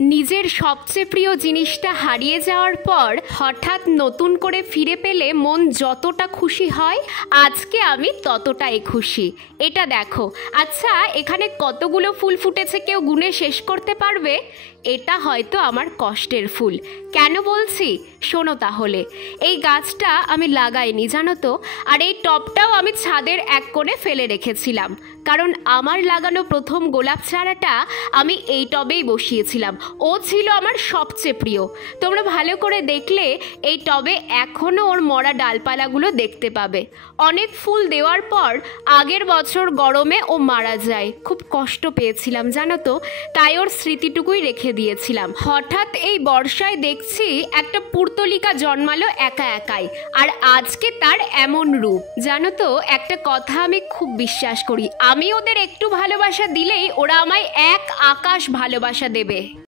নিজের সবচেয়ে প্রিয় জিনিসটা হারিয়ে যাওয়ার পর হঠাৎ নতুন করে ফিরে পেলে মন যতটা খুশি হয়, আজকে আমি ততটাই খুশি। এটা দেখো। আচ্ছা, এখানে কতগুলো ফুল ফুটেছে কেউ গুনে শেষ করতে পারবে? এটা হয়তো আমার কষ্টের ফুল। কেন বলছি শোনো তাহলে। এই গাছটা আমি লাগাইনি জানো তো, আর এই টবটাও আমি ছাদের এক কোণে ফেলে রেখেছিলাম, কারণ আমার লাগানো প্রথম গোলাপ চারাটা আমি এই টবেই বসিয়েছিলাম। ও ছিল আমার সবচেয়ে প্রিয়। তোমরা ভালো করে দেখলে এই টবে এখনও ওর মরা ডালপালাগুলো দেখতে পাবে। অনেক ফুল দেওয়ার পর আগের বছর গরমে ও মারা যায়। খুব কষ্ট পেয়েছিলাম জানো তো, তাই ওর স্মৃতিটুকুই রেখে দিয়েছিলাম। হঠাৎ এই বর্ষায় দেখছি একটা পুর্তলিকা জন্মালো একা একাই, আর আজকে তার এমন রূপ। জানো তো, একটা কথা আমি খুব বিশ্বাস করি, আমি ওদের একটু ভালোবাসা দিলেই ওরা আমায় এক আকাশ ভালোবাসা দেবে।